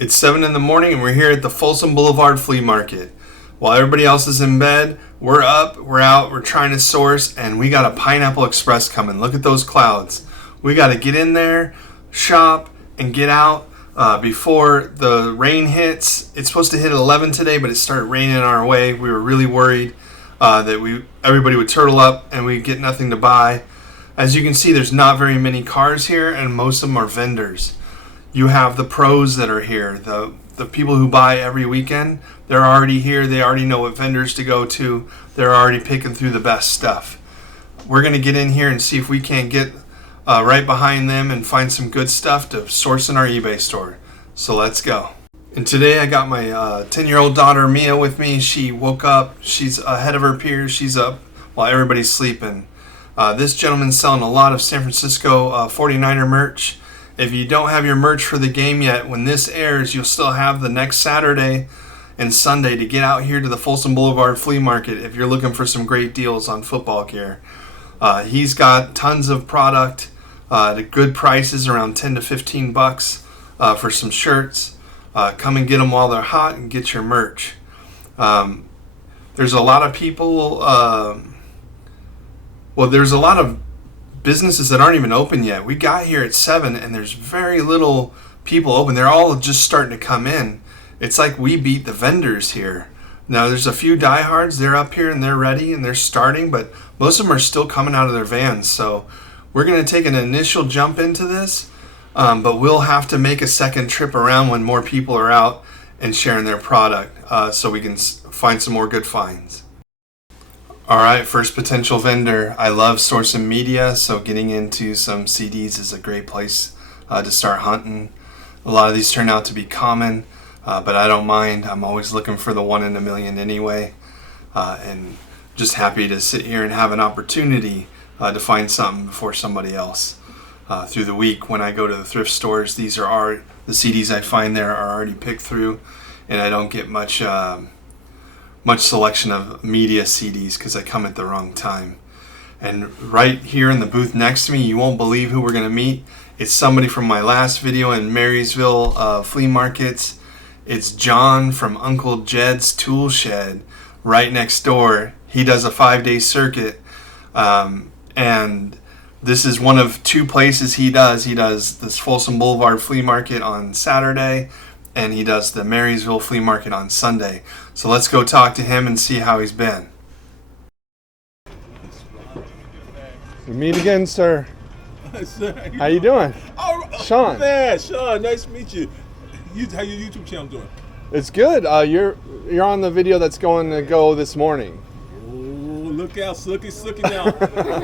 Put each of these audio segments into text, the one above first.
It's 7 in the morning and we're here at the Folsom Blvd Flea Market. While everybody else is in bed, we're up, we're out, we're trying to source, and we got a Pineapple Express coming. Look at those clouds. We got to get in there, shop, and get out before the rain hits. It's supposed to hit 11 today, but it started raining our way. We were really worried that everybody would turtle up and we'd get nothing to buy. As you can see, there's not very many cars here, and most of them are vendors. You have the pros that are here, the people who buy every weekend. They're already here. They already know what vendors to go to. They're already picking through the best stuff. We're going to get in here and see if we can't get right behind them and find some good stuff to source in our eBay store. So let's go. And today I got my 10-year-old daughter Mia with me. She woke up. She's ahead of her peers. She's up while everybody's sleeping. This gentleman's selling a lot of San Francisco 49er merch. If you don't have your merch for the game yet, when this airs, you'll still have the next Saturday and Sunday to get out here to the Folsom Blvd Flea Market if you're looking for some great deals on football gear. He's got tons of product at good prices, around 10 to 15 bucks for some shirts. Come and get them while they're hot and get your merch. There's a lot of people, there's a lot of businesses that aren't even open yet. We got here at 7 and there's very little people open. They're all just starting to come in. It's like we beat the vendors here. Now there's a few diehards. They're up here and they're ready and they're starting, but most of them are still coming out of their vans. So we're going to take an initial jump into this, but we'll have to make a second trip around when more people are out and sharing their product so we can find some more good finds. Alright, first potential vendor. I love sourcing media, so getting into some CDs is a great place to start hunting. A lot of these turn out to be common, but I don't mind. I'm always looking for the one in a million anyway, and just happy to sit here and have an opportunity to find something before somebody else. Through the week when I go to the thrift stores, the CDs I find there are already picked through, and I don't get much selection of media CDs because I come at the wrong time. And right here in the booth next to me, you won't believe who we're going to meet. It's somebody from my last video in Marysville Flea Markets. It's John from Uncle Jed's Tool Shed right next door. He does a 5-day circuit, and this is one of two places he does. He does this Folsom Blvd Flea Market on Saturday, and he does the Marysville Flea Market on Sunday. So let's go talk to him and see how he's been. We meet again, sir. How you doing? Oh, Sean. Man, Sean, nice to meet you. How your YouTube channel doing? It's good. You're on the video that's going to go this morning. Oh, look out, Sookie now.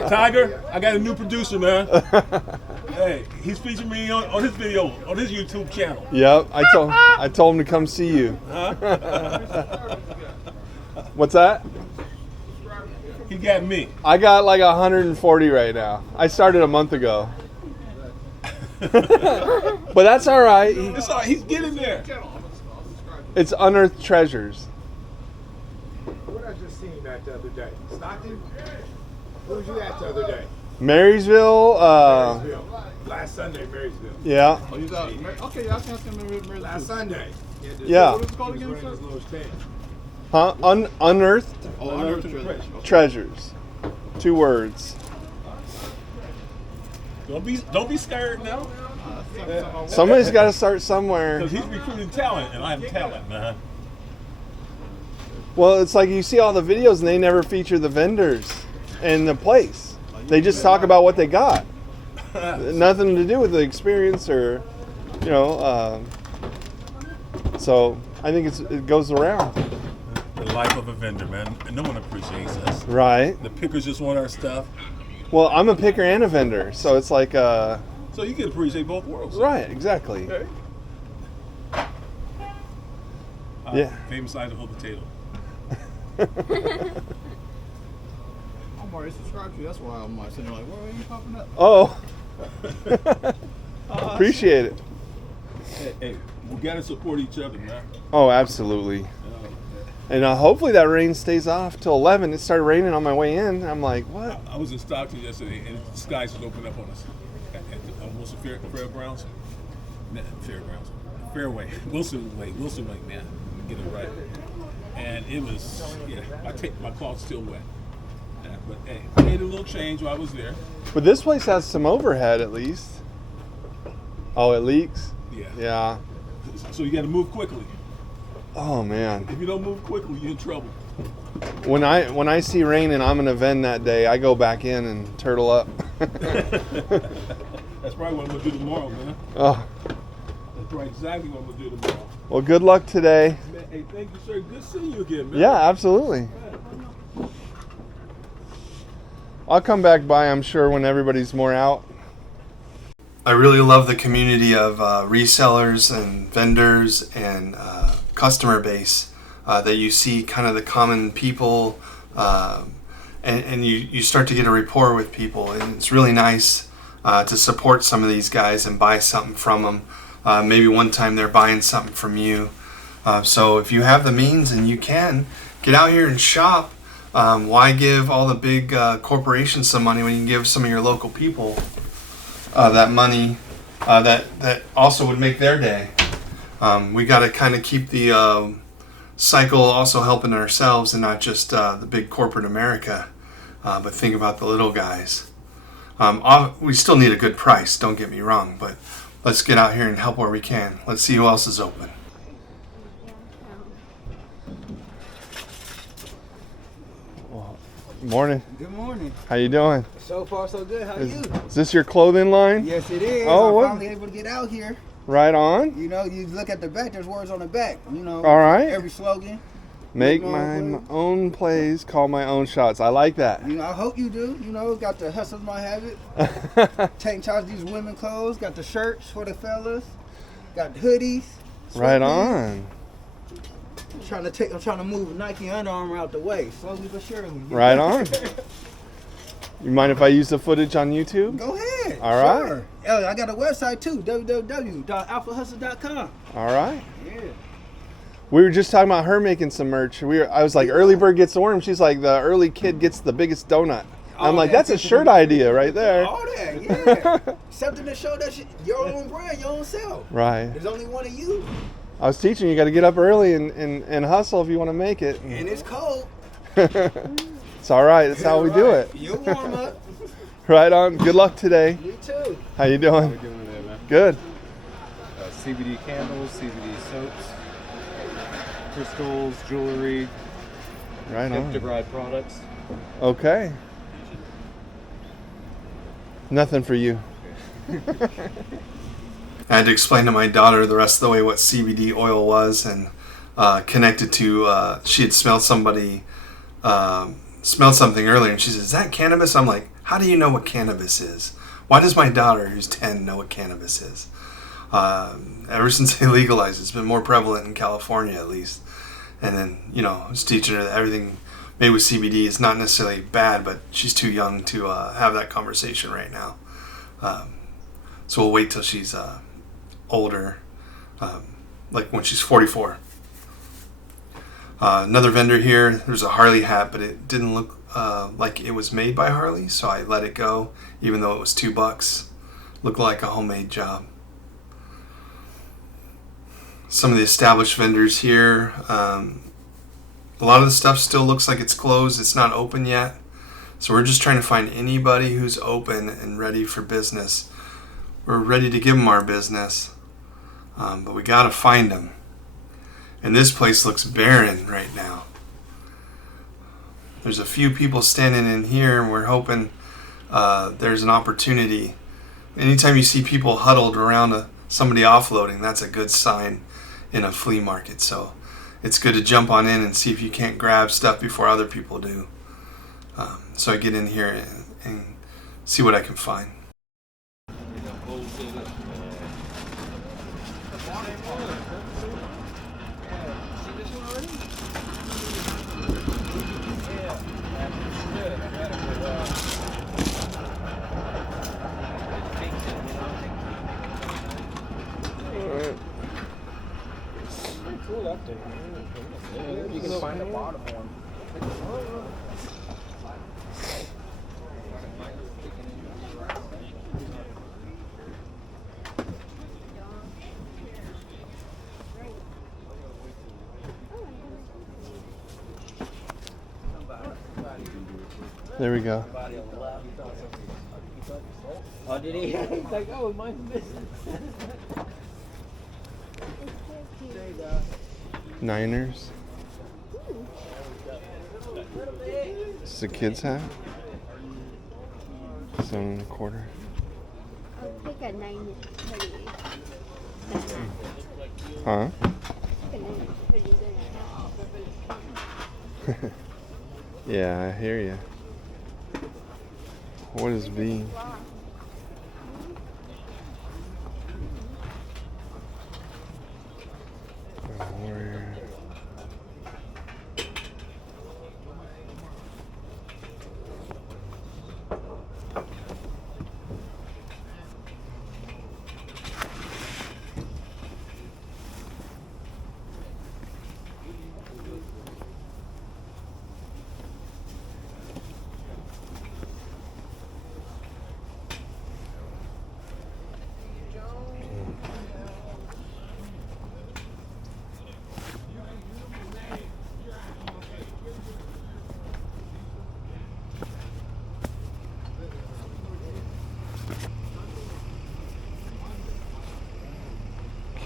Tiger, I got a new producer, man. Hey, he's featuring me on his video, on his YouTube channel. Yep, I told him to come see you. Huh? What's that? He got me. I got like 140 right now. I started a month ago. But that's all right. It's all right. He's getting there. It's Unearthed Treasures. What I just seen that the other day. Stockton? Where was you at the other day? Marysville. Marysville. Last Sunday, Marysville. Yeah. Oh, he's out. Okay, I was asking him. Last Sunday. Yeah. What is it called again, sir? Huh? Unearthed Oh, Unearthed Treasures. Treasures. 2 words. Don't be scared now. Somebody's got to start somewhere. Because he's recruiting talent, and I'm talent, man. Well, it's like you see all the videos and they never feature the vendors and the place. They just talk about what they got. Nothing to do with the experience or, so I think it goes around. The life of a vendor, man. And no one appreciates us. Right. The pickers just want our stuff. Well, I'm a picker and a vendor, so it's like So you can appreciate both worlds. Right, exactly. Okay. Yeah. Famous Idaho potato. I'm already subscribed to you. That's why I'm sitting there like, where are you popping up? Oh. Appreciate it. Hey, we gotta support each other, man. Oh, absolutely. And hopefully that rain stays off till 11. It started raining on my way in. I'm like, what? I was in Stockton yesterday, and the skies just opened up on us at the Wilson Fairgrounds. Fairway, Wilson Lake, man, get it right. And it was, my cloth's still wet. But hey, I made a little change while I was there. But this place has some overhead at least. Oh, it leaks? Yeah. Yeah. So you got to move quickly. Oh man. If you don't move quickly, you're in trouble. When I see rain and I'm in a Ven that day, I go back in and turtle up. That's probably what I'm gonna do tomorrow, man. Oh. That's probably exactly what I'm gonna do tomorrow. Well, good luck today. Man, hey, thank you, sir. Good seeing you again, man. Yeah, absolutely. I'll come back by, I'm sure, when everybody's more out. I really love the community of resellers and vendors and customer base that you see, kind of the common people, and you start to get a rapport with people, and it's really nice to support some of these guys and buy something from them. Maybe one time they're buying something from you. So if you have the means and you can, get out here and shop. Why give all the big corporations some money when you can give some of your local people that money that also would make their day? We got to kind of keep the cycle also helping ourselves and not just the big corporate America, but think about the little guys. We still need a good price, don't get me wrong, but let's get out here and help where we can. Let's see who else is open. Morning. Good morning. How you doing? So far, so good. How you? Is this your clothing line? Yes, it is. Oh, I'm what? finally able to get out here. Right on. You know, you look at the back, there's words on the back. You know, All right. every slogan. Make my my own own plays, call my own shots. I like that. You know, I hope you do. You know, got the hustle's my habit. Tank tops, these women clothes. Got the shirts for the fellas. Got the hoodies. Right sweatpants. on. I'm trying to move Nike Under Armour out the way, slowly but surely. Right on. You mind if I use the footage on YouTube? Go ahead. All right. Sure. Oh, I got a website too, www.alphahustle.com. All right. Yeah. We were just talking about her making some merch. I was like, early bird gets the worm. She's like, the early kid gets the biggest donut. I'm like, that's a shirt idea right there. All that, yeah. Something to show that your own brand, your own self. Right. There's only one of you. I was teaching you got to get up early and hustle if you want to make it. And it's cold. It's all right. That's how we do it. You warm up. Right on. Good luck today. You too. How you doing? How we doing today, man? Good. CBD candles, CBD soaps, crystals, jewelry, Right on. hemp-derived products. Okay. Nothing for you. I had to explain to my daughter the rest of the way what CBD oil was, and connected to she had smelled something earlier, and she said, "Is that cannabis?" I'm like, "How do you know what cannabis is? Why does my daughter, who's 10, know what cannabis is?" Ever since they legalized, it's been more prevalent in California, at least. And then, I was teaching her that everything made with CBD is not necessarily bad, but she's too young to have that conversation right now. So we'll wait till she's older, like when she's 44. Another vendor here, there's a Harley hat, but it didn't look like it was made by Harley, so I let it go, even though it was $2. Looked like a homemade job. Some of the established vendors here, a lot of the stuff still looks like it's closed. It's not open yet. So we're just trying to find anybody who's open and ready for business. We're ready to give them our business, but we got to find them. And this place looks barren right now. There's a few people standing in here, and we're hoping there's an opportunity. Anytime you see people huddled around somebody offloading, that's a good sign in a flea market. So it's good to jump on in and see if you can't grab stuff before other people do. So I get in here and see what I can find. You can find a bottom one. There we go. Oh, did he? He's like, oh, mine's missing. Niners. This is a kid's hat. 7.25. I'll take a 9 hoodie. Huh? Take a 9 hoodie than a hat. Yeah, I hear you. What is V? Warrior.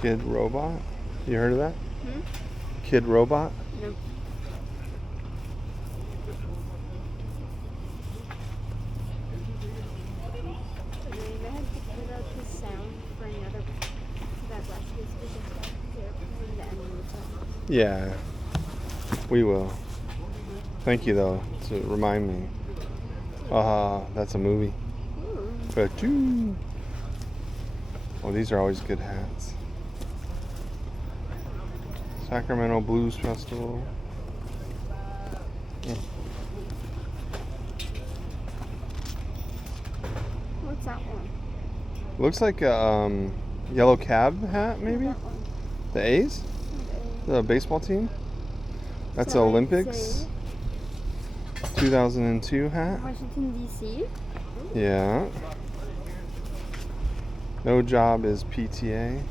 Kid Robot? You heard of that? Hmm? Kid Robot? No. I had to put out the sound for another that last week's because from the end of the Yeah, we will. Thank you though to remind me. That's a movie. Achoo. Oh, these are always good hats. Sacramento Blues Festival. What's that one? Looks like a yellow cab hat, maybe? That one. The A's? The baseball team? That's So Olympics. 2002 hat. Washington, D.C. Yeah. No Job is PTA.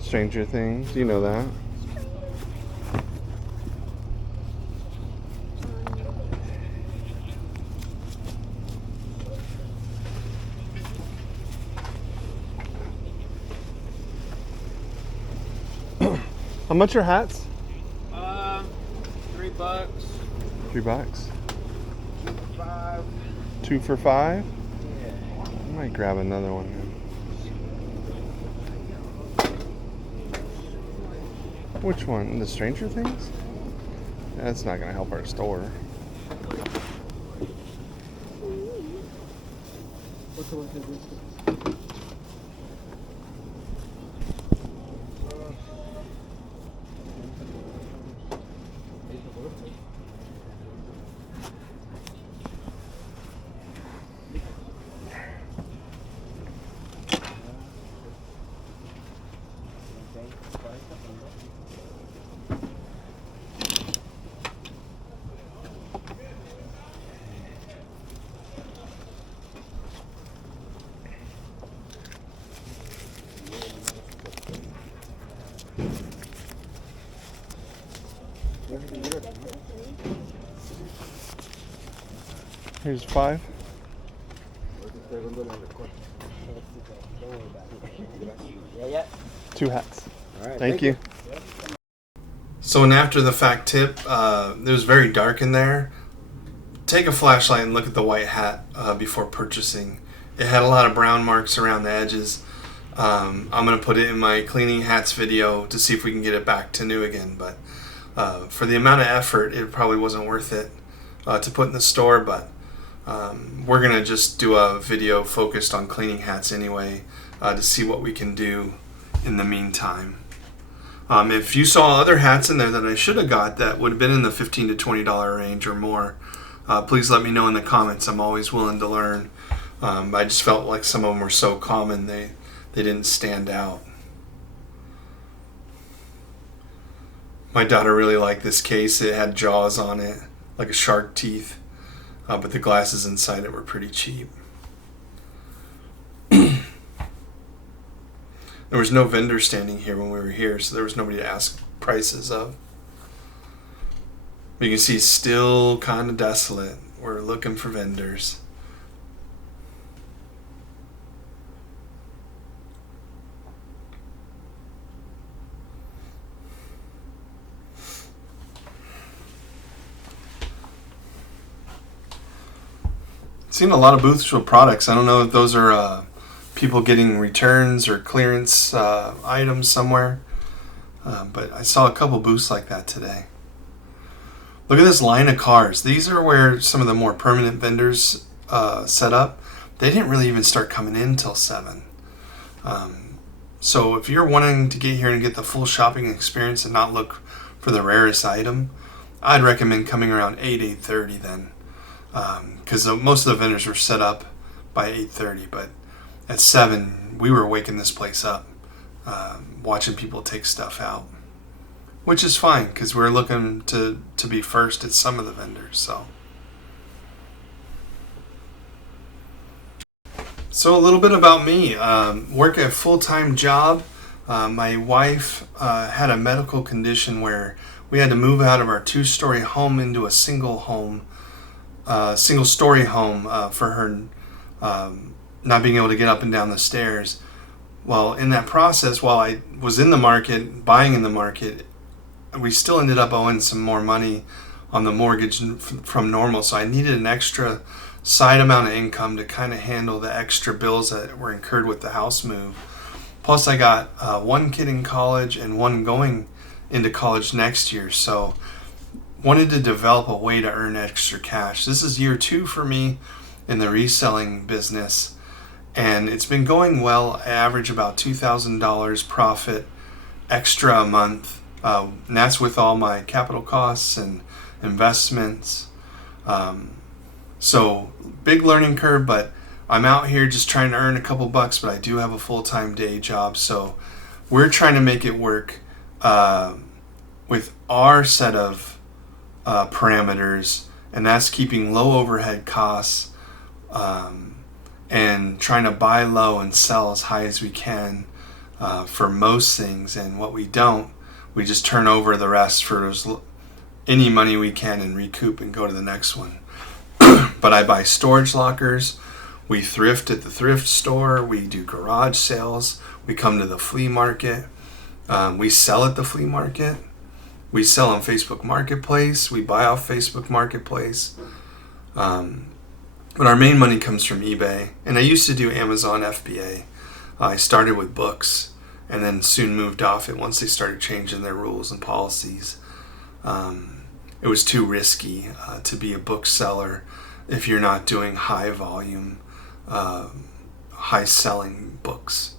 Stranger Things. You know that. How much are hats? $3. $3. 5. 2 for $5. Yeah. I might grab another one then. Which one? The Stranger Things? That's not gonna help our store. What's the one that is? Here's 5. Yeah. 2 hats. All right. Thank you. So an after the fact tip, it was very dark in there. Take a flashlight and look at the white hat before purchasing. It had a lot of brown marks around the edges. I'm going to put it in my cleaning hats video to see if we can get it back to new again. But for the amount of effort, it probably wasn't worth it to put in the store. But we're going to just do a video focused on cleaning hats anyway to see what we can do in the meantime. If you saw other hats in there that I should have got that would have been in the $15 to $20 range or more, please let me know in the comments. I'm always willing to learn. I just felt like some of them were so common they didn't stand out. My daughter really liked this case. It had jaws on it, like a shark teeth, but the glasses inside it were pretty cheap. There was no vendor standing here when we were here, so there was nobody to ask prices of. But you can see it's still kind of desolate. We're looking for vendors. Seen a lot of booths with products. I don't know if those are people getting returns or clearance items somewhere, but I saw a couple booths like that today. Look at this line of cars. These are where some of the more permanent vendors set up. They didn't really even start coming in till 7. So if you're wanting to get here and get the full shopping experience and not look for the rarest item, I'd recommend coming around 8:30 then. Because most of the vendors were set up by 8:30, but at 7 we were waking this place up, watching people take stuff out, which is fine because we're looking to be first at some of the vendors. So a little bit about me. Work a full-time job. My wife had a medical condition where we had to move out of our 2-story home into a single-story home for her not being able to get up and down the stairs. Well, in that process, while I was in the market, buying in the market, we still ended up owing some more money on the mortgage from normal. So I needed an extra side amount of income to kind of handle the extra bills that were incurred with the house move. Plus, I got one kid in college and one going into college next year. So wanted to develop a way to earn extra cash. This is year 2 for me in the reselling business, and it's been going well. I average about $2,000 profit extra a month, and that's with all my capital costs and investments. So big learning curve, but I'm out here just trying to earn a couple bucks, but I do have a full-time day job, so we're trying to make it work with our set of parameters, and that's keeping low overhead costs and trying to buy low and sell as high as we can for most things. And what we don't, we just turn over the rest for any money we can and recoup and go to the next one. But I buy storage lockers, we thrift at the thrift store, we do garage sales, we come to the flea market, we sell at the flea market. We sell on Facebook Marketplace. We buy off Facebook Marketplace. But our main money comes from eBay. And I used to do Amazon FBA. I started with books and then soon moved off it once they started changing their rules and policies. It was too risky to be a bookseller if you're not doing high volume, high selling books.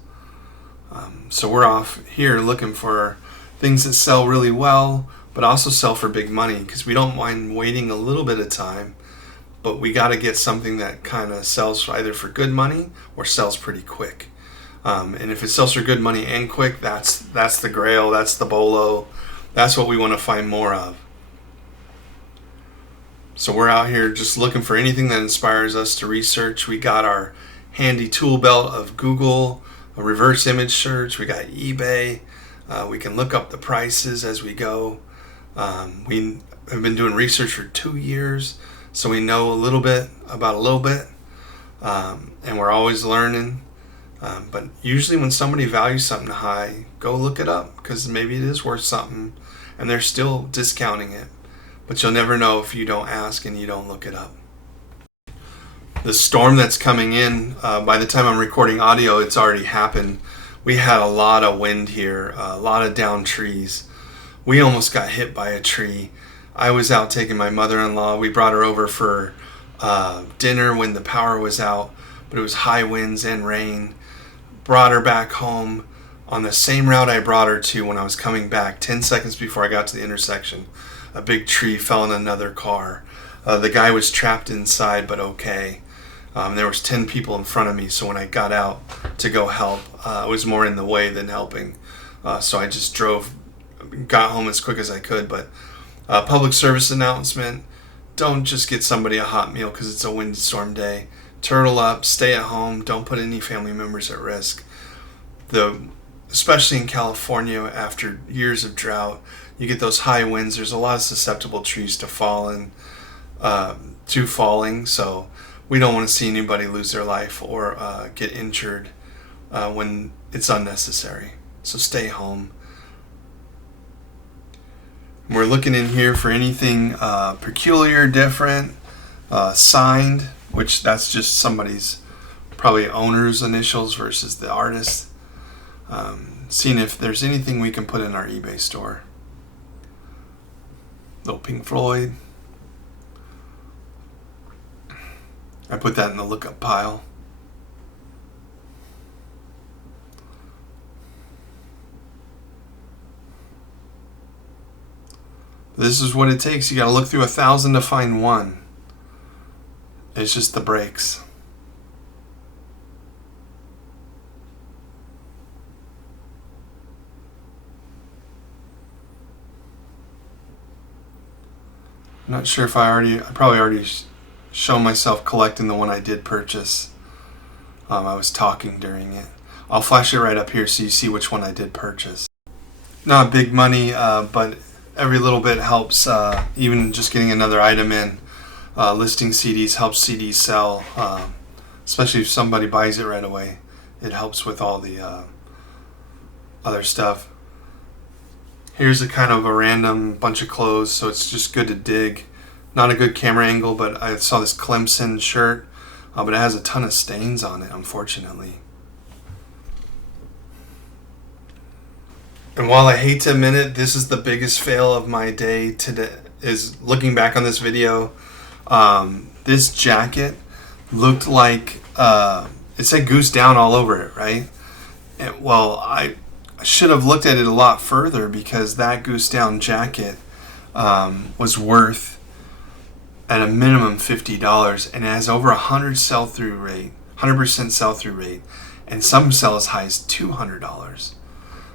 So we're off here looking for things that sell really well, but also sell for big money, because we don't mind waiting a little bit of time, but we got to get something that kind of sells either for good money or sells pretty quick. And if it sells for good money and quick, that's the grail, that's the bolo, that's what we want to find more of. So we're out here just looking for anything that inspires us to research. We got our handy tool belt of Google, a reverse image search, we got eBay. We can look up the prices as we go. We have been doing research for 2 years, so we know a little bit about a little bit, and we're always learning. But usually when somebody values something high, go look it up, because maybe it is worth something, and they're still discounting it. But you'll never know if you don't ask and you don't look it up. The storm that's coming in, by the time I'm recording audio, it's already happened. We had a lot of wind here, a lot of downed trees. We almost got hit by a tree. I was out taking my mother-in-law. We brought her over for dinner when the power was out, but it was high winds and rain. Brought her back home on the same route I brought her to when I was coming back. 10 seconds before I got to the intersection, a big tree fell in another car. The guy was trapped inside, but okay. There was 10 people in front of me, so when I got out to go help, I was more in the way than helping. So I just got home as quick as I could. But public service announcement, don't just get somebody a hot meal because it's a windstorm day. Turtle up, stay at home, don't put any family members at risk. Especially in California, after years of drought, you get those high winds, there's a lot of susceptible trees to fall, and to falling, so we don't want to see anybody lose their life or get injured when it's unnecessary. So stay home. We're looking in here for anything peculiar, different, signed, which that's just somebody's probably owner's initials versus the artist. Seeing if there's anything we can put in our eBay store. Little Pink Floyd. I put that in the lookup pile. This is what it takes. You gotta look through 1,000 to find one. It's just the breaks. I'm not sure if I probably already shown myself collecting the one I did purchase. I was talking during it. I'll flash it right up here so you see which one I did purchase. Not big money, but every little bit helps. Even just getting another item in. Listing CDs helps CDs sell, especially if somebody buys it right away. It helps with all the other stuff. Here's a kind of a random bunch of clothes, so it's just good to dig. Not a good camera angle, but I saw this Clemson shirt, but it has a ton of stains on it, unfortunately. And while I hate to admit it, this is the biggest fail of my day today, is looking back on this video. This jacket looked like, it said Goose Down all over it, right? Well, I should have looked at it a lot further, because that Goose Down jacket was worth at a minimum $50, and it has over 100% sell-through rate, and some sell as high as $200.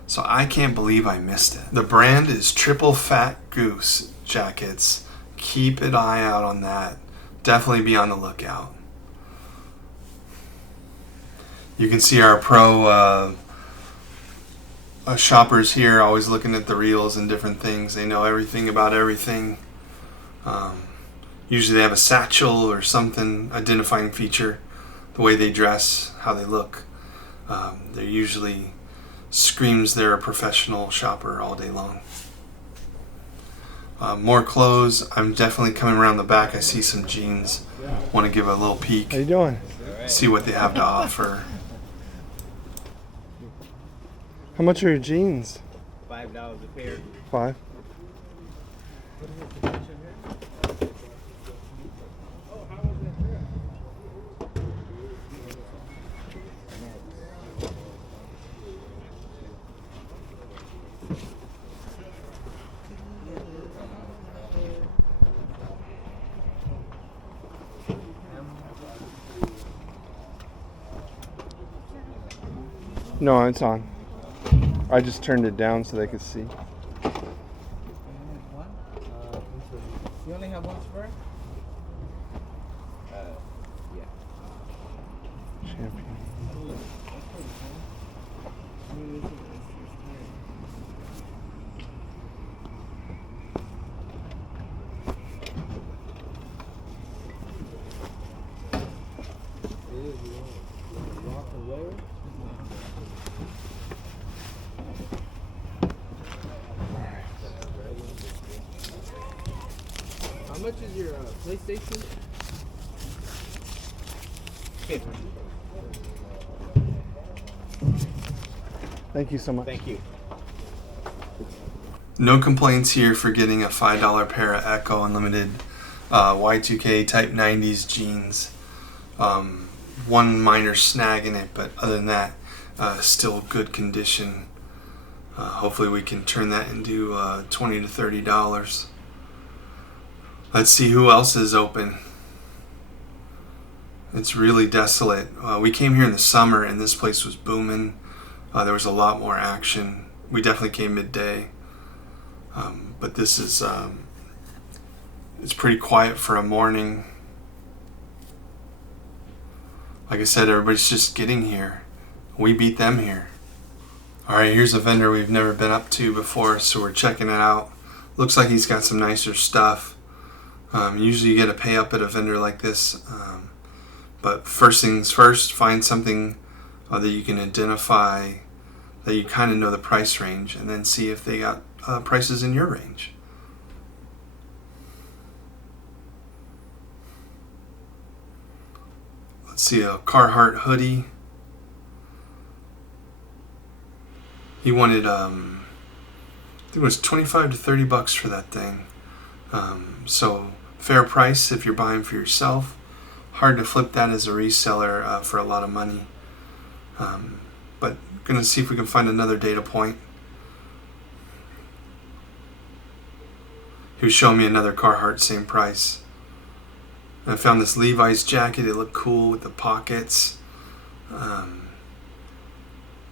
So I can't believe I missed it. The brand is Triple Fat Goose Jackets. Keep an eye out on that. Definitely be on the lookout. You can see our pro shoppers here always looking at the reels and different things. They know everything about everything. Usually they have a satchel or something identifying feature, the way they dress, how they look. They're usually screams they're a professional shopper all day long. More clothes. I'm definitely coming around the back. I see some jeans. Want to give a little peek. How you doing? See what they have to offer. How much are your jeans? $5 a pair. 5. No, it's on. I just turned it down so they could see. You only have one spray? Yeah. Champion. How much is your PlayStation? Thank you so much. Thank you. No complaints here for getting a $5 pair of Echo Unlimited Y2K Type 90s jeans. One minor snag in it, but other than that, still good condition. Hopefully we can turn that into $20 to $30. Let's see who else is open. It's really desolate. We came here in the summer and this place was booming. There was a lot more action. We definitely came midday. But this is, it's pretty quiet for a morning. Like I said, everybody's just getting here. We beat them here. Alright, here's a vendor we've never been up to before, so we're checking it out. Looks like he's got some nicer stuff. Usually you get to pay up at a vendor like this, but first things first, find something that you can identify, that you kind of know the price range, and then see if they got prices in your range. Let's see, a Carhartt hoodie. He wanted, I think it was 25 to 30 bucks for that thing. So fair price if you're buying for yourself. Hard to flip that as a reseller for a lot of money. But gonna see if we can find another data point. He was showing me another Carhartt, same price. I found this Levi's jacket. It looked cool with the pockets.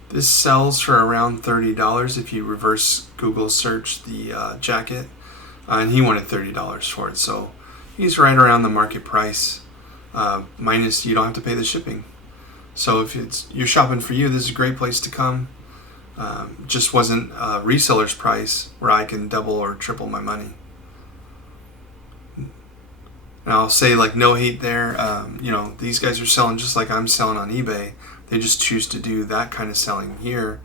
This sells for around $30 if you reverse Google search the jacket. And he wanted $30 for it. So he's right around the market price. Minus you don't have to pay the shipping. So if you're shopping for you, this is a great place to come. Just wasn't a reseller's price where I can double or triple my money. And I'll say, like, no hate there. These guys are selling just like I'm selling on eBay. They just choose to do that kind of selling here.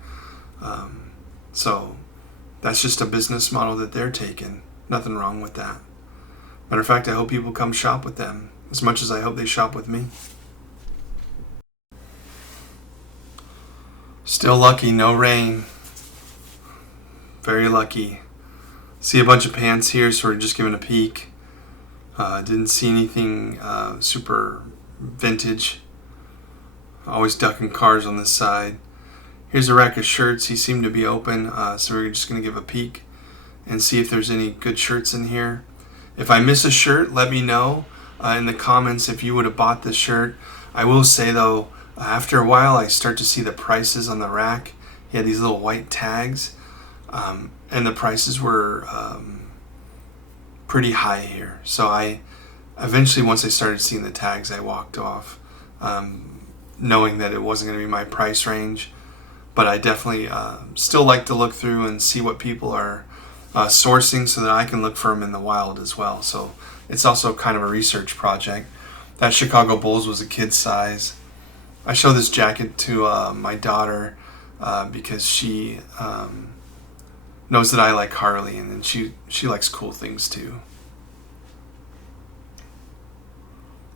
So that's just a business model that they're taking. Nothing wrong with that. Matter of fact, I hope people come shop with them as much as I hope they shop with me. Still lucky, no rain. Very lucky. See a bunch of pants here, so we're just giving a peek. Didn't see anything super vintage. Always ducking cars on this side. Here's a rack of shirts. He seemed to be open, so we're just going to give a peek and see if there's any good shirts in here. If I miss a shirt, let me know in the comments if you would have bought this shirt. I will say though, after a while I start to see the prices on the rack. He had these little white tags, and the prices were pretty high here. So I eventually, once I started seeing the tags, I walked off, knowing that it wasn't going to be my price range. But I definitely still like to look through and see what people are sourcing so that I can look for them in the wild as well. So it's also kind of a research project. That Chicago Bulls was a kid's size. I show this jacket to my daughter because she knows that I like Harley, and then she likes cool things too.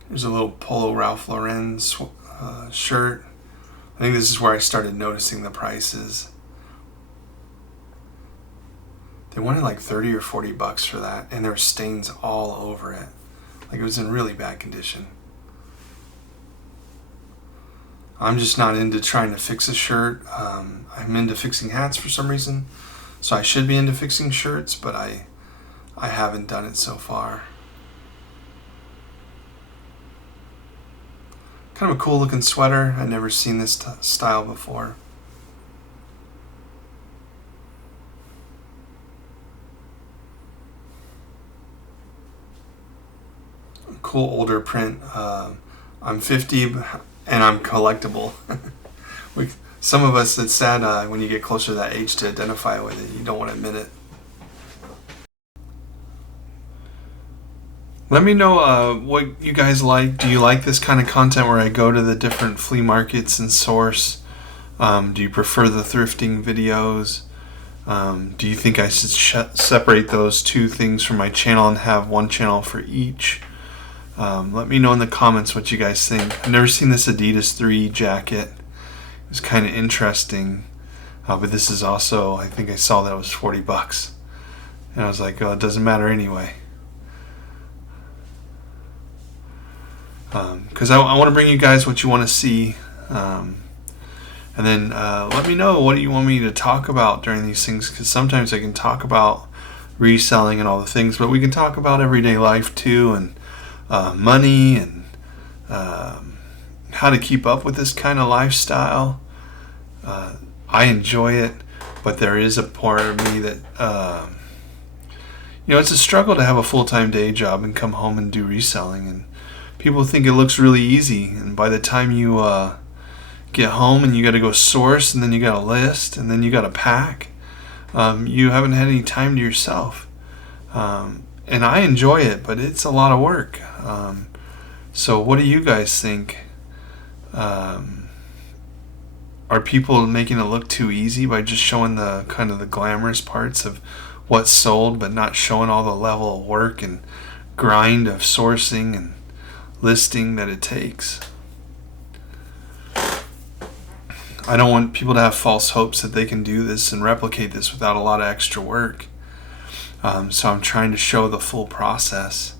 Here's a little Polo Ralph Lauren shirt. I think this is where I started noticing the prices. They wanted like 30 or 40 bucks for that, and there were stains all over it. Like, it was in really bad condition. I'm just not into trying to fix a shirt. I'm into fixing hats for some reason, so I should be into fixing shirts, but I haven't done it so far. Kind of a cool looking sweater. I've never seen this style before. Cool older print. I'm 50 and I'm collectible. Some of us, it's sad when you get closer to that age to identify with it. You don't want to admit it. Let me know what you guys like. Do you like this kind of content where I go to the different flea markets and source? Do you prefer the thrifting videos? Do you think I should separate those two things from my channel and have one channel for each? Let me know in the comments what you guys think. I've never seen this Adidas 3 jacket. It's kind of interesting. But this is also, I think I saw that it was 40 bucks. And I was like, oh, it doesn't matter anyway. Because I want to bring you guys what you want to see. And then let me know what do you want me to talk about during these things, because sometimes I can talk about reselling and all the things, but we can talk about everyday life too, and money, and how to keep up with this kind of lifestyle. I enjoy it, but there is a part of me that it's a struggle to have a full-time day job and come home and do reselling, and people think it looks really easy, and by the time you get home and you got to go source, and then you got to list, and then you got to pack, you haven't had any time to yourself. And and I enjoy it, but it's a lot of work. So what do you guys think? Are people making it look too easy by just showing the kind of the glamorous parts of what's sold, but not showing all the level of work and grind of sourcing and listing that it takes? I don't want people to have false hopes that they can do this and replicate this without a lot of extra work. So I'm trying to show the full process.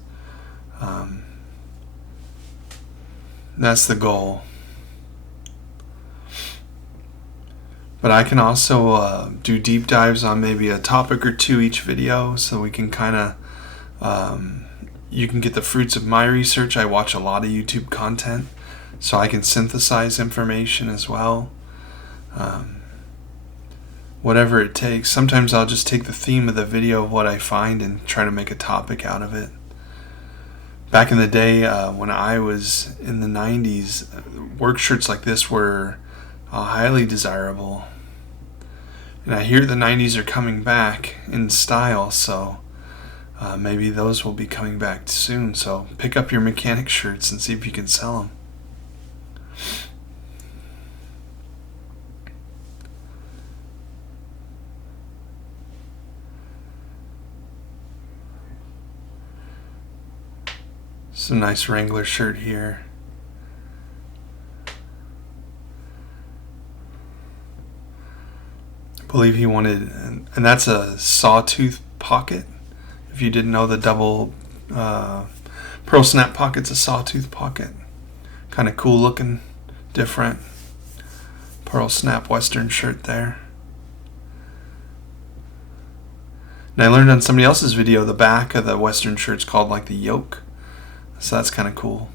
That's the goal. But I can also do deep dives on maybe a topic or two each video, so we can kind of, you can get the fruits of my research. I watch a lot of YouTube content, so I can synthesize information as well. Whatever it takes. Sometimes I'll just take the theme of the video of what I find and try to make a topic out of it. Back in the day, when I was in the 90s, work shirts like this were highly desirable. And I hear the 90s are coming back in style, so maybe those will be coming back soon. So pick up your mechanic shirts and see if you can sell them. Some nice Wrangler shirt here. I believe he wanted, and that's a sawtooth pocket. If you didn't know, the double pearl snap pocket's a sawtooth pocket. Kind of cool looking, different. Pearl snap Western shirt there. And I learned on somebody else's video the back of the Western shirt's called like the yoke. So that's kind of cool.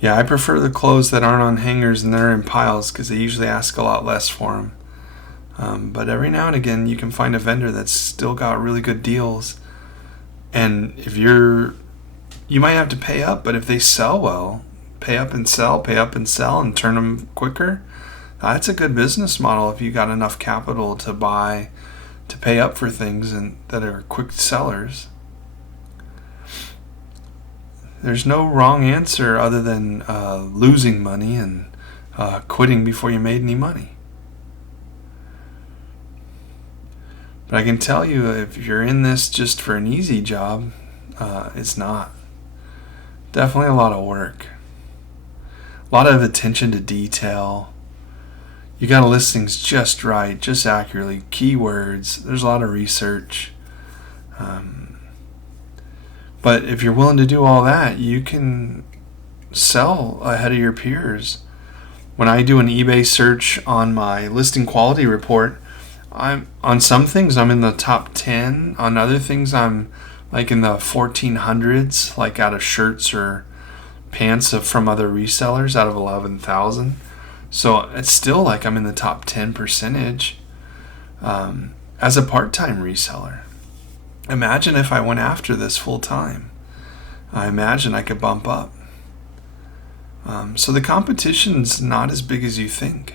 Yeah, I prefer the clothes that aren't on hangers and they're in piles because they usually ask a lot less for them. But every now and again you can find a vendor that's still got really good deals. And if you might have to pay up, but if they sell well, pay up and sell, and turn them quicker, that's a good business model if you got enough capital to buy, to pay up for things and that are quick sellers. There's no wrong answer other than losing money and quitting before you made any money. But I can tell you, if you're in this just for an easy job, it's not. Definitely a lot of work. A lot of attention to detail. You got to list things just right, just accurately. Keywords. There's a lot of research. But if you're willing to do all that, you can sell ahead of your peers. When I do an eBay search on my listing quality report, on some things I'm in the top 10. On other things I'm like in the 1400s, like out of shirts or pants from other resellers out of 11,000. So it's still like I'm in the top 10% as a part-time reseller. Imagine if I went after this full-time. I imagine I could bump up. So the competition's not as big as you think.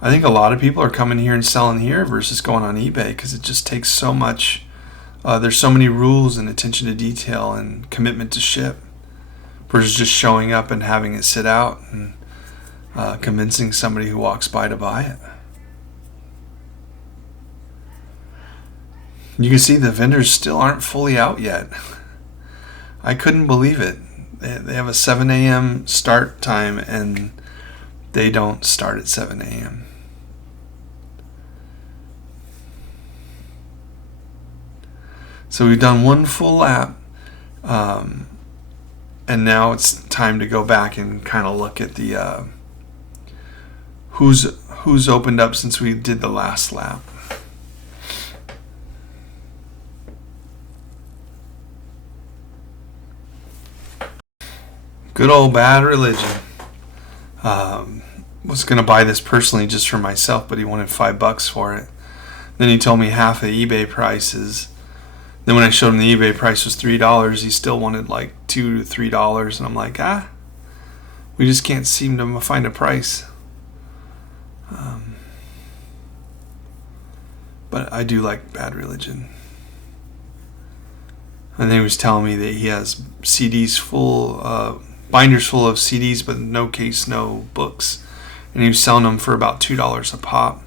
I think a lot of people are coming here and selling here versus going on eBay because it just takes so much. There's so many rules and attention to detail and commitment to ship versus just showing up and having it sit out and convincing somebody who walks by to buy it. You can see the vendors still aren't fully out yet. I couldn't believe it. They have a 7 a.m. start time and they don't start at 7 a.m. So we've done one full lap, and now it's time to go back and kind of look at the who's opened up since we did the last lap. Good old Bad Religion. Was going to buy this personally just for myself, but he wanted $5 for it. Then he told me half the eBay price is Then when I showed him the eBay price was $3, he still wanted like $2 to $3, and I'm like, we just can't seem to find a price. But I do like Bad Religion. And then he was telling me that he has CDs full, binders full of CDs, but no case, no books. And he was selling them for about $2 a pop.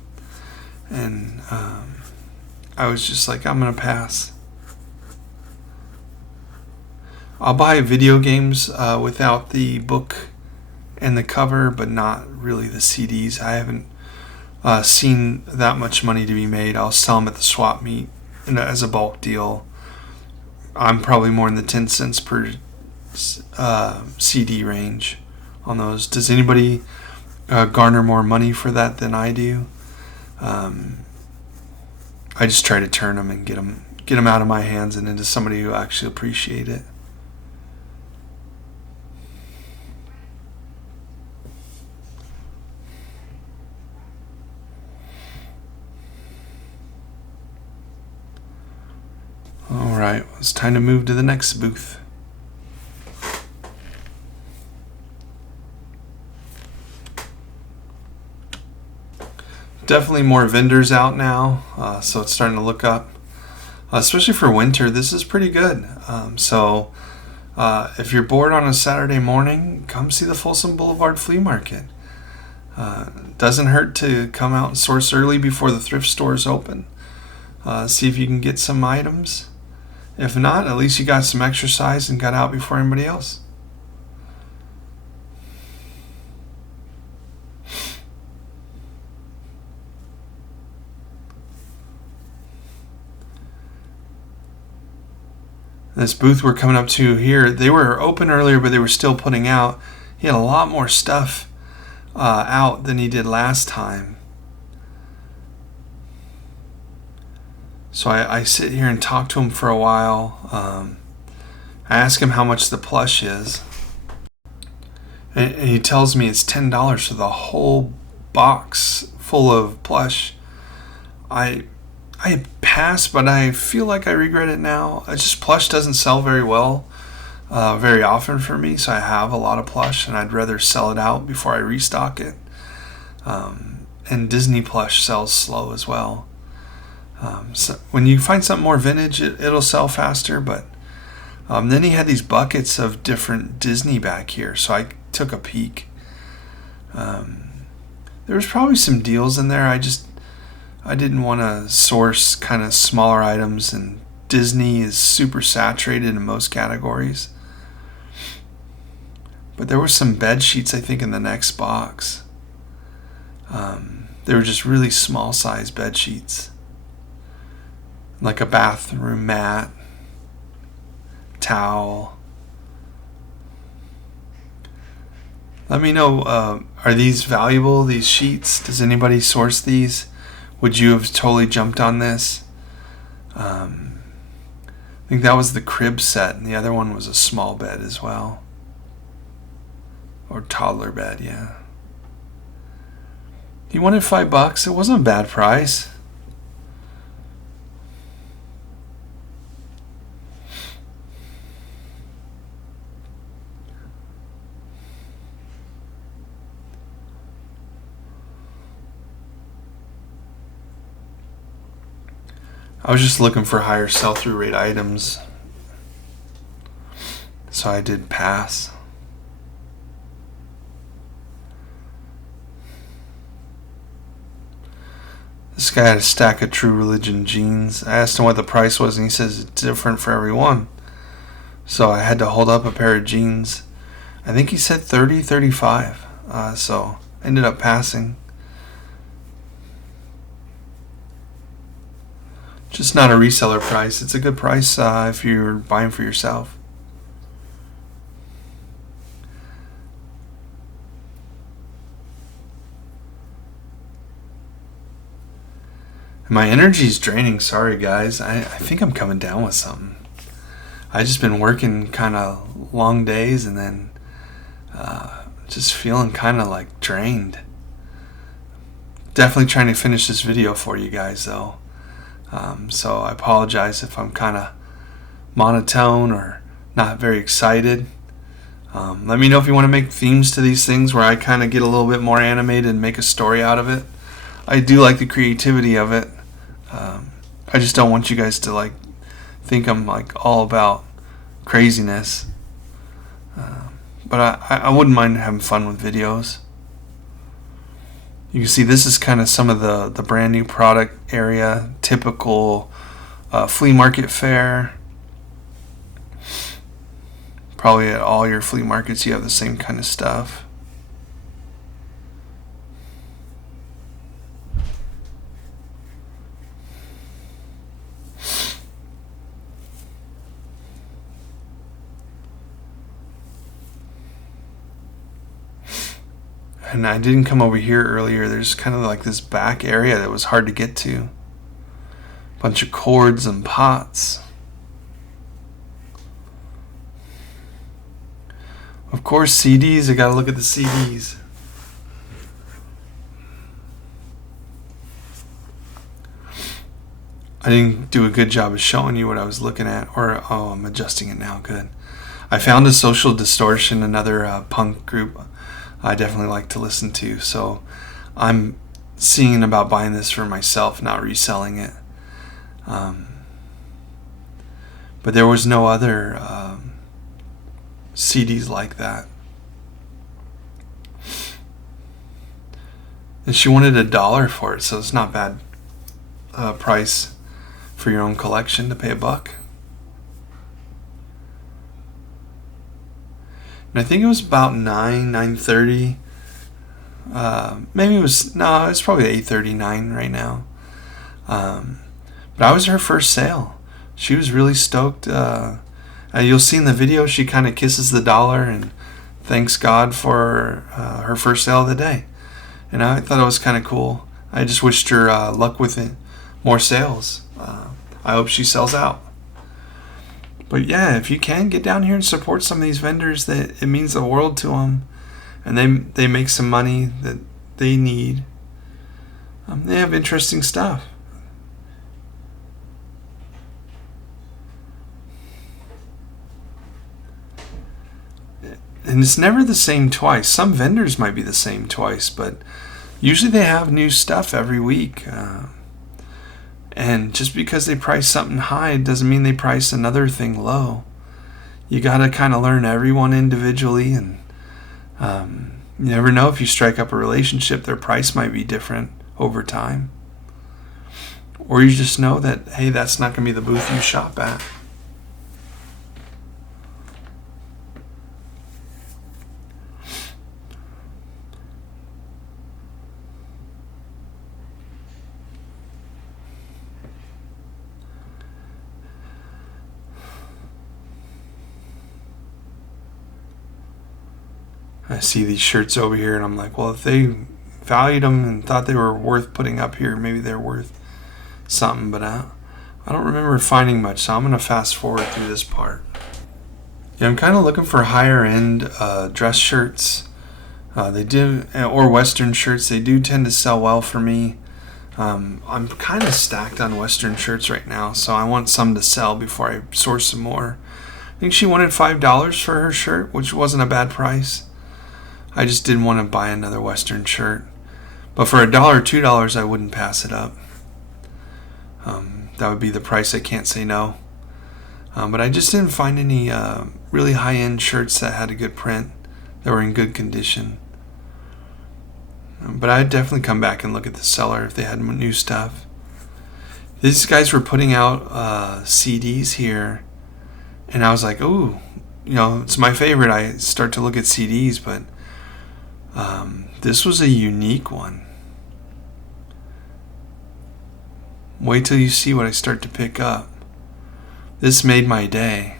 And I was just like, I'm going to pass. I'll buy video games without the book and the cover, but not really the CDs. I haven't seen that much money to be made. I'll sell them at the swap meet as a bulk deal. I'm probably more in the 10 cents per CD range on those. Does anybody garner more money for that than I do? I just try to turn them and get them out of my hands and into somebody who actually appreciate it. Alright, it's time to move to the next booth. Definitely more vendors out now, so it's starting to look up. Especially for winter, this is pretty good. So if you're bored on a Saturday morning, come see the Folsom Blvd Flea Market. Doesn't hurt to come out and source early before the thrift stores open. See if you can get some items. If not, at least you got some exercise and got out before anybody else. This booth we're coming up to here, they were open earlier, but they were still putting out. He had a lot more stuff out than he did last time. So I sit here and talk to him for a while. I ask him how much the plush is. And he tells me it's $10 for the whole box full of plush. I pass, but I feel like I regret it now. Plush doesn't sell very well, very often for me, so I have a lot of plush, and I'd rather sell it out before I restock it. And Disney plush sells slow as well. So when you find something more vintage, it'll sell faster. But then he had these buckets of different Disney back here, so I took a peek. There was probably some deals in there. I didn't want to source kind of smaller items, and Disney is super saturated in most categories. But there were some bed sheets, I think, in the next box. They were just really small size bed sheets, like a bathroom mat, towel. Let me know, are these valuable, these sheets? Does anybody source these? Would you have totally jumped on this? I think that was the crib set, and the other one was a small bed as well. Or toddler bed, yeah. He wanted $5. It wasn't a bad price. I was just looking for higher sell-through rate items, so I did pass. This guy had a stack of True Religion jeans. I asked him what the price was, and he says it's different for every one. So I had to hold up a pair of jeans. I think he said $30, $35. So I ended up passing. Just not a reseller price. It's a good price if you're buying for yourself. My energy's draining. Sorry, guys. I think I'm coming down with something. I just been working kind of long days, and then just feeling kind of like drained. Definitely trying to finish this video for you guys, though. So I apologize if I'm kind of monotone or not very excited. Let me know if you want to make themes to these things where I kind of get a little bit more animated and make a story out of it. I do like the creativity of it. I just don't want you guys to like think I'm like all about craziness. But I wouldn't mind having fun with videos. You can see this is kind of some of the brand new product area, typical flea market fare. Probably at all your flea markets you have the same kind of stuff. And I didn't come over here earlier. There's kind of like this back area that was hard to get to. Bunch of cords and pots. Of course, CDs. I gotta look at the CDs. I didn't do a good job of showing you what I was looking at. Or, oh, I'm adjusting it now. Good. I found a Social Distortion, another punk group I definitely like to listen to. So I'm seeing about buying this for myself, not reselling it. But there was no other CDs like that. And she wanted $1 for it, so it's not bad price for your own collection to pay $1. And I think it was about 9:30. Maybe it was, no, it's probably 8:39 right now. But I was her first sale. She was really stoked. You'll see in the video she kind of kisses the dollar and thanks God for her first sale of the day. And I thought it was kind of cool. I just wished her luck with it, more sales. I hope she sells out. But yeah, if you can, get down here and support some of these vendors. That it means the world to them, and they make some money that they need. They have interesting stuff. And it's never the same twice. Some vendors might be the same twice, but usually they have new stuff every week. And just because they price something high doesn't mean they price another thing low. You got to kind of learn everyone individually, and you never know, if you strike up a relationship, their price might be different over time. Or you just know that, hey, that's not going to be the booth you shop at. I see these shirts over here and I'm like, well, if they valued them and thought they were worth putting up here, maybe they're worth something, but I don't remember finding much, so I'm going to fast forward through this part. Yeah, I'm kind of looking for higher end dress shirts. They do, or Western shirts. They do tend to sell well for me. I'm kind of stacked on Western shirts right now, so I want some to sell before I source some more. I think she wanted $5 for her shirt, which wasn't a bad price. I just didn't want to buy another Western shirt. But for $1 or $2, I wouldn't pass it up. That would be the price I can't say no. But I just didn't find any really high-end shirts that had a good print, that were in good condition. But I'd definitely come back and look at the seller if they had new stuff. These guys were putting out CDs here, and I was like, ooh, it's my favorite. I start to look at CDs, but this was a unique one. Wait till you see what I start to pick up. This made my day.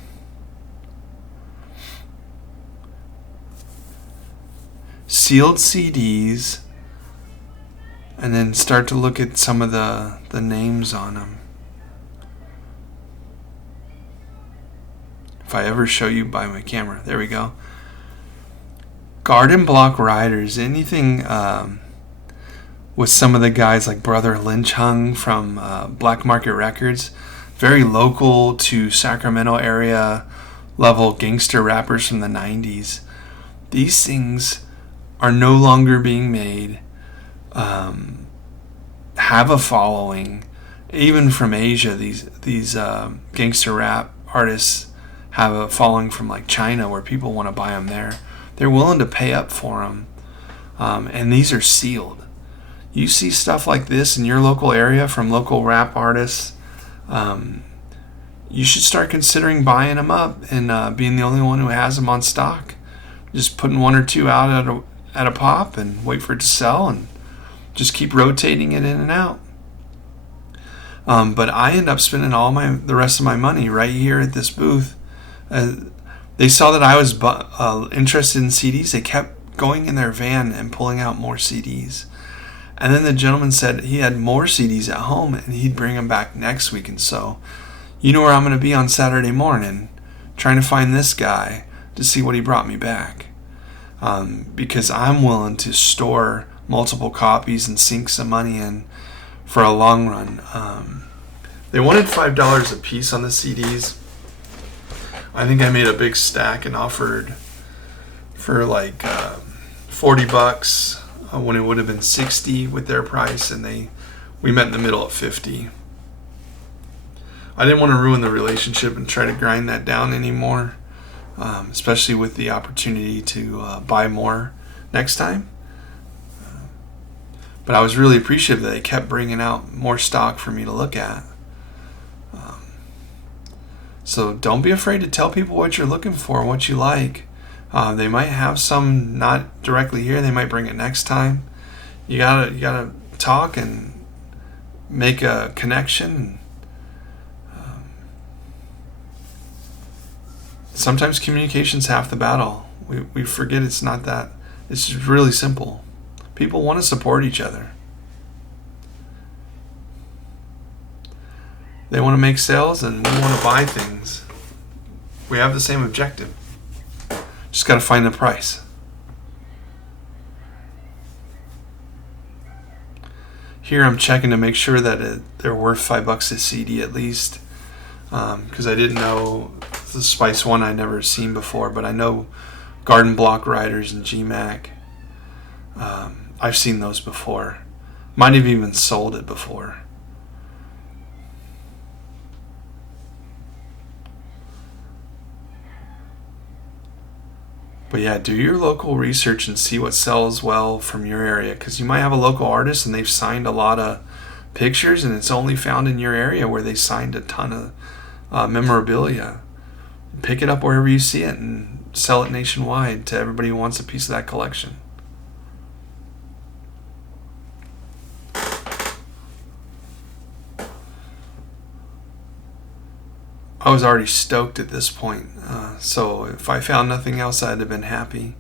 Sealed CDs, and then start to look at some of the names on them. If I ever show you by my camera. There we go. Garden Block Riders. Anything with some of the guys like Brother Lynch Hung from Black Market Records. very local to Sacramento area level gangster rappers from the 90s. These things are no longer being made, have a following. Even from Asia, these gangster rap artists have a following from like China, where people want to buy them there. They're willing to pay up for them, and these are sealed. You see stuff like this in your local area from local rap artists, you should start considering buying them up and being the only one who has them on stock. Just putting one or two out at a pop and wait for it to sell, and just keep rotating it in and out. But I end up spending the rest of my money right here at this booth. They saw that I was interested in CDs. They kept going in their van and pulling out more CDs. And then the gentleman said he had more CDs at home and he'd bring them back next week. And so, you know where I'm going to be on Saturday morning, trying to find this guy to see what he brought me back. Because I'm willing to store multiple copies and sink some money in for a long run. They wanted $5 a piece on the CDs. I think I made a big stack and offered for like $40 when it would have been $60 with their price, and we met in the middle at $50. I didn't want to ruin the relationship and try to grind that down anymore, especially with the opportunity to buy more next time. But I was really appreciative that they kept bringing out more stock for me to look at. So don't be afraid to tell people what you're looking for, what you like. They might have some not directly here. They might bring it next time. You gotta talk and make a connection. Sometimes communication's half the battle. We forget it's not that. It's just really simple. People want to support each other. They want to make sales and we want to buy things. We have the same objective. Just got to find the price. Here I'm checking to make sure that they're worth $5 a CD at least. Because I didn't know the Spice one I'd never seen before, but I know Garden Block Riders and GMAC. I've seen those before. Might have even sold it before. But yeah, do your local research and see what sells well from your area, because you might have a local artist and they've signed a lot of pictures and it's only found in your area where they signed a ton of memorabilia. Pick it up wherever you see it and sell it nationwide to everybody who wants a piece of that collection. I was already stoked at this point, so if I found nothing else, I'd have been happy.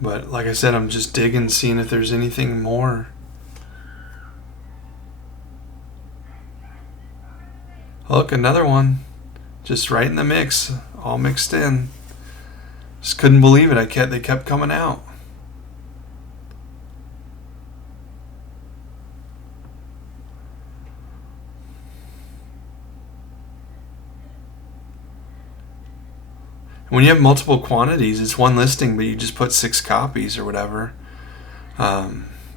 But like I said, I'm just digging, seeing if there's anything more. Look, another one, just right in the mix, all mixed in. Just couldn't believe it. They kept coming out. When you have multiple quantities, it's one listing, but you just put 6 copies or whatever.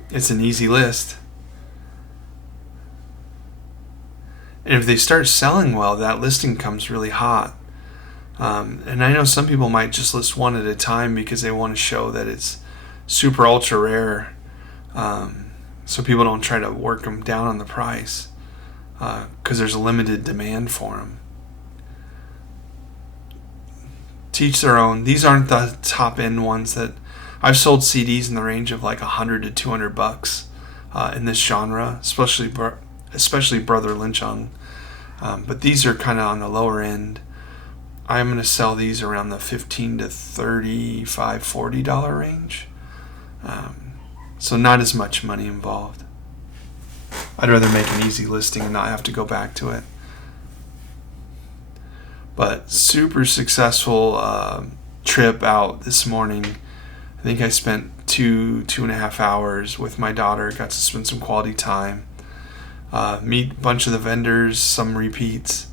It's an easy list. And if they start selling well, that listing comes really hot. And I know some people might just list one at a time because they want to show that it's super ultra rare, so people don't try to work them down on the price because there's a limited demand for them. Teach their own. These aren't the top end ones that I've sold CDs in the range of like $100 to $200 in this genre, especially Brother Lynchung. But these are kind of on the lower end. I'm going to sell these around the $15 to $35, $40 range. So not as much money involved. I'd rather make an easy listing and not have to go back to it. But super successful trip out this morning. I think I spent 2.5 hours with my daughter. Got to spend some quality time. Meet a bunch of the vendors, some repeats.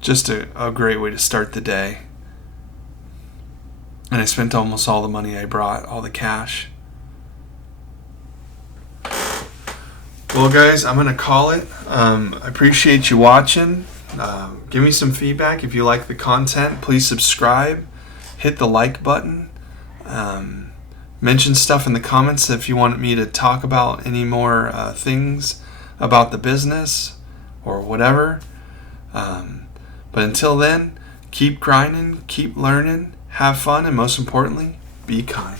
Just a great way to start the day. And I spent almost all the money I brought, all the cash. Well, guys, I'm going to call it. I appreciate you watching. Give me some feedback. If you like the content, please subscribe. Hit the like button. Mention stuff in the comments if you want me to talk about any more things about the business or whatever. But until then, keep grinding, keep learning, have fun, and most importantly, be kind.